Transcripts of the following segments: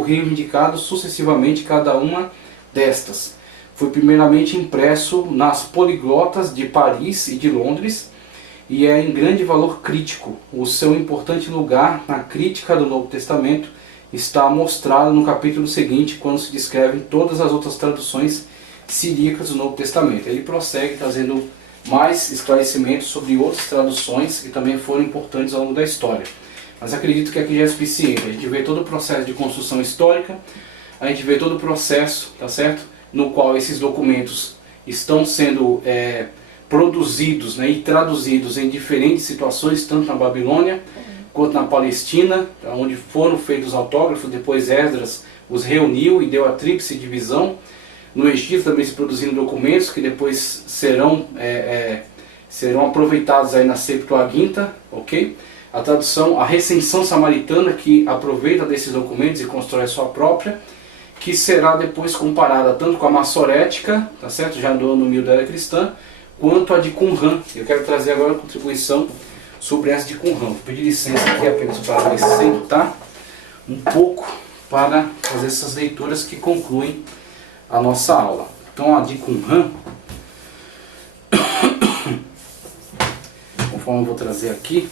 reivindicado sucessivamente cada uma destas. Foi primeiramente impresso nas poliglotas de Paris e de Londres e é em grande valor crítico. O seu importante lugar na crítica do Novo Testamento está mostrado no capítulo seguinte, quando se descrevem todas as outras traduções siríacas do Novo Testamento. Ele prossegue trazendo mais esclarecimentos sobre outras traduções que também foram importantes ao longo da história. Mas acredito que aqui já é suficiente. A gente vê todo o processo de construção histórica, a gente vê todo o processo, tá certo? No qual esses documentos estão sendo produzidos, né, e traduzidos em diferentes situações, tanto na Babilônia quanto na Palestina, onde foram feitos os autógrafos. Depois Esdras os reuniu e deu a tríplice divisão. No Egito também se produziram documentos que depois serão aproveitados aí na Septuaginta, ok? A tradução, a recensão samaritana, que aproveita desses documentos e constrói a sua própria, que será depois comparada tanto com a maçorética, tá certo? Já no meio da era cristã, quanto a de Qumran. Eu quero trazer agora a contribuição sobre essa de Qumran. Vou pedir licença aqui apenas para me sentar um pouco para fazer essas leituras que concluem a nossa aula. Então a de Qumran, conforme eu vou trazer aqui,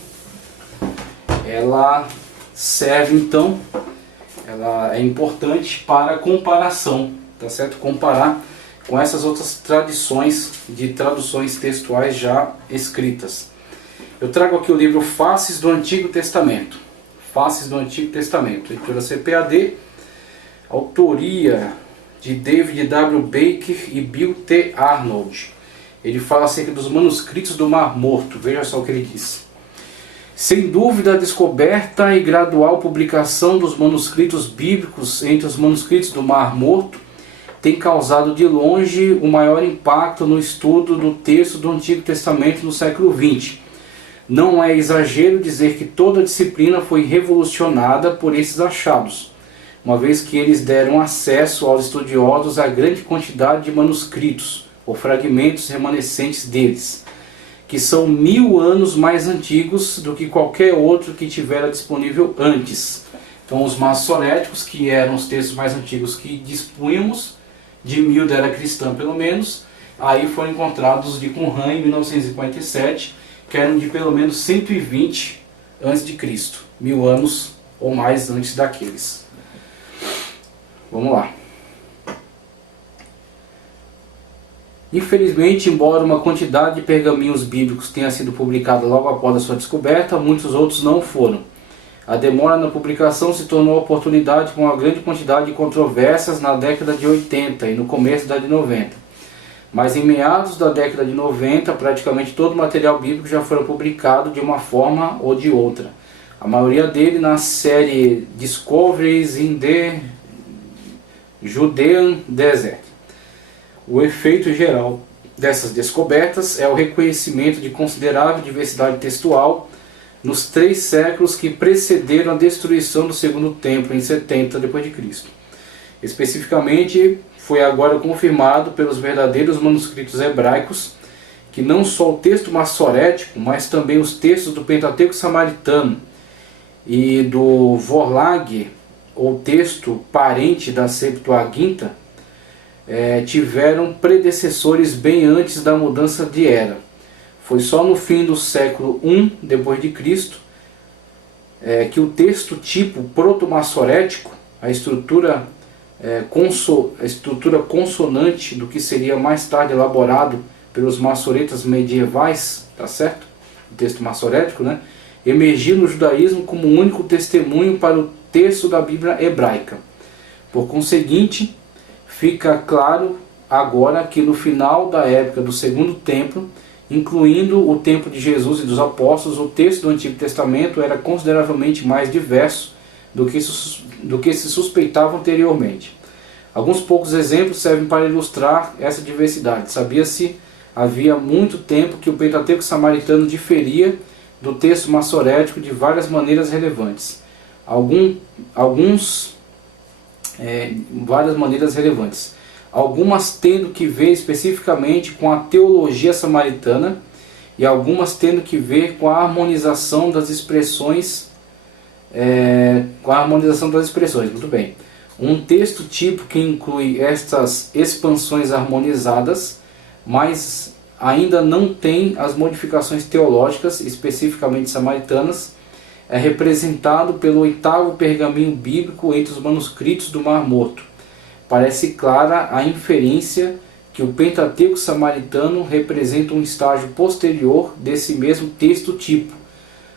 ela serve então, ela é importante para comparação, tá certo? Comparar com essas outras tradições de traduções textuais já escritas. Eu trago aqui o livro Faces do Antigo Testamento. Faces do Antigo Testamento, leitura CPAD, autoria de David W. Baker e Bill T. Arnold. Ele fala acerca dos manuscritos do Mar Morto. Veja só o que ele diz. Sem dúvida, a descoberta e gradual publicação dos manuscritos bíblicos entre os manuscritos do Mar Morto tem causado de longe o maior impacto no estudo do texto do Antigo Testamento no século XX. Não é exagero dizer que toda a disciplina foi revolucionada por esses achados, uma vez que eles deram acesso aos estudiosos a grande quantidade de manuscritos ou fragmentos remanescentes deles, que são 1000 anos mais antigos do que qualquer outro que tivera disponível antes. Então os maçoréticos, que eram os textos mais antigos que dispunhamos, de 1000 da era cristã pelo menos, aí foram encontrados os de Qumran em 1957, que eram de pelo menos 120 a.C., 1000 anos ou mais antes daqueles. Vamos lá. Infelizmente, embora uma quantidade de pergaminhos bíblicos tenha sido publicada logo após a sua descoberta, muitos outros não foram. A demora na publicação se tornou oportunidade com uma grande quantidade de controvérsias na década de 80 e no começo da de 90. Mas em meados da década de 90, praticamente todo o material bíblico já foi publicado de uma forma ou de outra. A maioria dele na série Discoveries in the Judean Desert. O efeito geral dessas descobertas é o reconhecimento de considerável diversidade textual nos 3 séculos que precederam a destruição do Segundo Templo, em 70 d.C. Especificamente, foi agora confirmado pelos verdadeiros manuscritos hebraicos que não só o texto maçorético, mas também os textos do Pentateuco samaritano e do Vorlag, ou texto parente da Septuaginta, tiveram predecessores bem antes da mudança de era. Foi só no fim do século I d.C. Que o texto tipo proto-maçorético, a estrutura consonante do que seria mais tarde elaborado pelos maçoretas medievais, tá certo? O texto maçorético, né? Emergiu no judaísmo como o único testemunho para o texto da Bíblia hebraica. Por conseguinte, fica claro agora que no final da época do Segundo Templo, incluindo o tempo de Jesus e dos apóstolos, o texto do Antigo Testamento era consideravelmente mais diverso do que se suspeitava anteriormente. Alguns poucos exemplos servem para ilustrar essa diversidade. Sabia-se havia muito tempo que o Pentateuco samaritano diferia do texto maçorético de várias maneiras relevantes. Várias maneiras relevantes. Algumas tendo que ver especificamente com a teologia samaritana e algumas tendo que ver com a harmonização das expressões. Muito bem. Um texto tipo que inclui estas expansões harmonizadas, mas ainda não tem as modificações teológicas, especificamente samaritanas, é representado pelo 8º pergaminho bíblico entre os manuscritos do Mar Morto. Parece clara a inferência que o Pentateuco samaritano representa um estágio posterior desse mesmo texto tipo,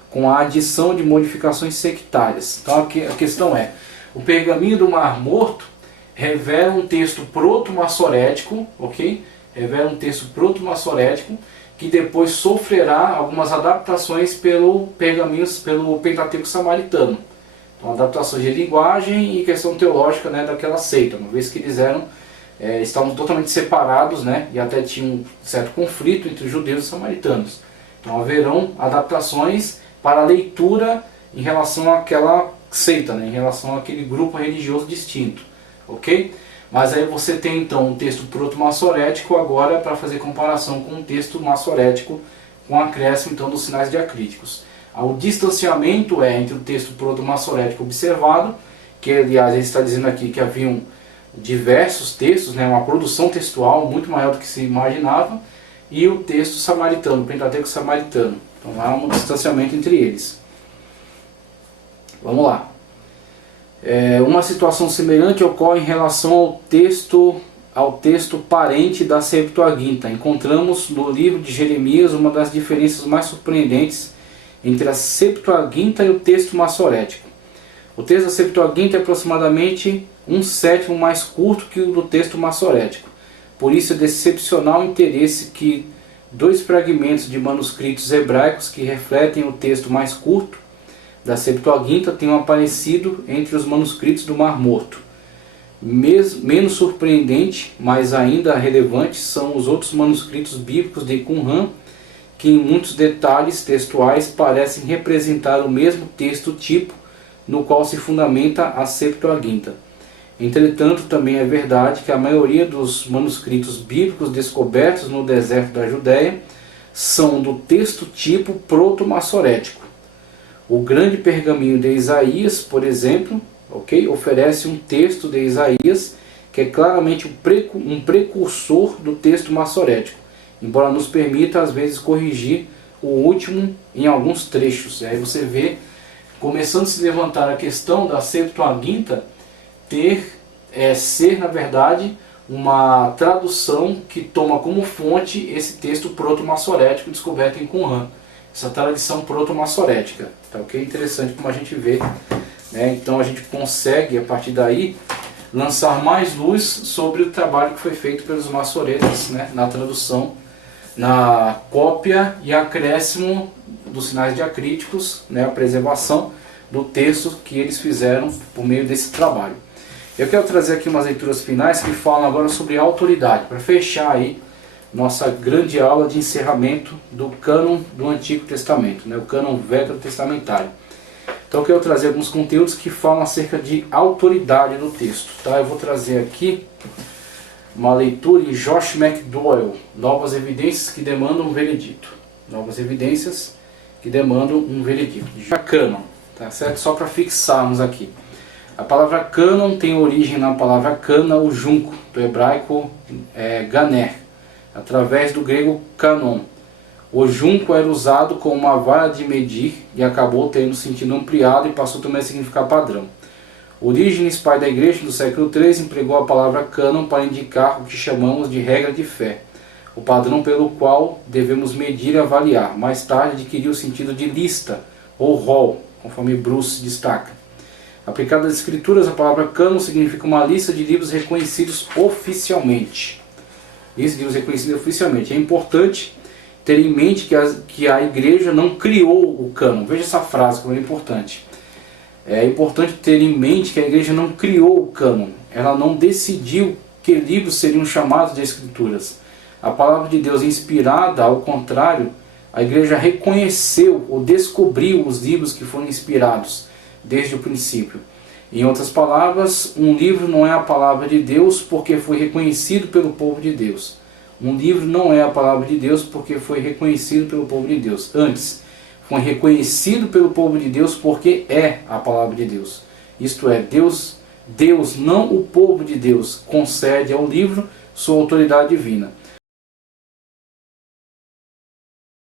com a adição de modificações sectárias. Então aqui a questão é, o pergaminho do Mar Morto revela um texto proto-massorético, ok? Revela um texto proto-massorético que depois sofrerá algumas adaptações pelo Pentateuco samaritano. Então, adaptações de linguagem e questão teológica, né, daquela seita, uma vez que eles estavam totalmente separados, né, e até tinha um certo conflito entre os judeus e os samaritanos. Então haverão adaptações para a leitura em relação àquela seita, né, em relação àquele grupo religioso distinto, ok? Mas aí você tem então um texto proto-massorético agora para fazer comparação com um texto massorético com acréscimo então dos sinais diacríticos. O distanciamento é entre o texto proto-massorético observado, que aliás ele está dizendo aqui que haviam diversos textos, né, uma produção textual muito maior do que se imaginava, e o texto samaritano, o Pentateuco samaritano. Então há um distanciamento entre eles. Vamos lá. Uma situação semelhante ocorre em relação ao texto parente da Septuaginta. Encontramos no livro de Jeremias uma das diferenças mais surpreendentes entre a Septuaginta e o texto massorético. O texto da Septuaginta é aproximadamente 1/7 mais curto que o do texto massorético. Por isso é de excepcional interesse que 2 fragmentos de manuscritos hebraicos que refletem o texto mais curto da Septuaginta tenham aparecido entre os manuscritos do Mar Morto. Menos surpreendente, mas ainda relevante, são os outros manuscritos bíblicos de Qumran, que em muitos detalhes textuais parecem representar o mesmo texto tipo no qual se fundamenta a Septuaginta. Entretanto, também é verdade que a maioria dos manuscritos bíblicos descobertos no deserto da Judéia são do texto tipo proto-massorético. O grande pergaminho de Isaías, por exemplo, oferece um texto de Isaías que é claramente um precursor do texto massorético, embora nos permita às vezes corrigir o último em alguns trechos. Aí você vê, começando a se levantar a questão da Septuaginta ser na verdade uma tradução que toma como fonte esse texto proto-massorético descoberto em Qumran, essa tradição proto-massorética. Tá, ok? Interessante como a gente vê, né? Então a gente consegue a partir daí lançar mais luz sobre o trabalho que foi feito pelos massoretas, né, na tradução, na cópia e acréscimo dos sinais diacríticos, né, a preservação do texto que eles fizeram por meio desse trabalho. Eu quero trazer aqui umas leituras finais que falam agora sobre autoridade, para fechar aí nossa grande aula de encerramento do cânon do Antigo Testamento, né, o cânon veterotestamentário. Então eu quero trazer alguns conteúdos que falam acerca de autoridade do texto. Tá? Eu vou trazer aqui uma leitura de Josh McDowell, Novas Evidências que Demandam um Veredito. Novas Evidências que Demandam um Veredito. Já cânon, tá certo? Só para fixarmos aqui. A palavra cânon tem origem na palavra cana, o junco, do hebraico ganer, através do grego canon. O junco era usado como uma vara de medir e acabou tendo sentido ampliado e passou também a significar padrão. Orígenes, pai da igreja do século III, empregou a palavra cânon para indicar o que chamamos de regra de fé, o padrão pelo qual devemos medir e avaliar. Mais tarde adquiriu o sentido de lista ou rol, conforme Bruce destaca. Aplicada às escrituras, a palavra cânon significa uma lista de livros reconhecidos oficialmente. Lista de livros reconhecidos oficialmente. É importante ter em mente que a igreja não criou o cânon. Veja essa frase como é importante. É importante ter em mente que a igreja não criou o cânon. Ela não decidiu que livros seriam chamados de escrituras. A palavra de Deus é inspirada, ao contrário, a igreja reconheceu ou descobriu os livros que foram inspirados desde o princípio. Em outras palavras, um livro não é a palavra de Deus porque foi reconhecido pelo povo de Deus. Um livro não é a palavra de Deus porque foi reconhecido pelo povo de Deus. Antes, foi reconhecido pelo povo de Deus porque é a palavra de Deus. Isto é, Deus Deus, não o povo de Deus, concede ao livro sua autoridade divina.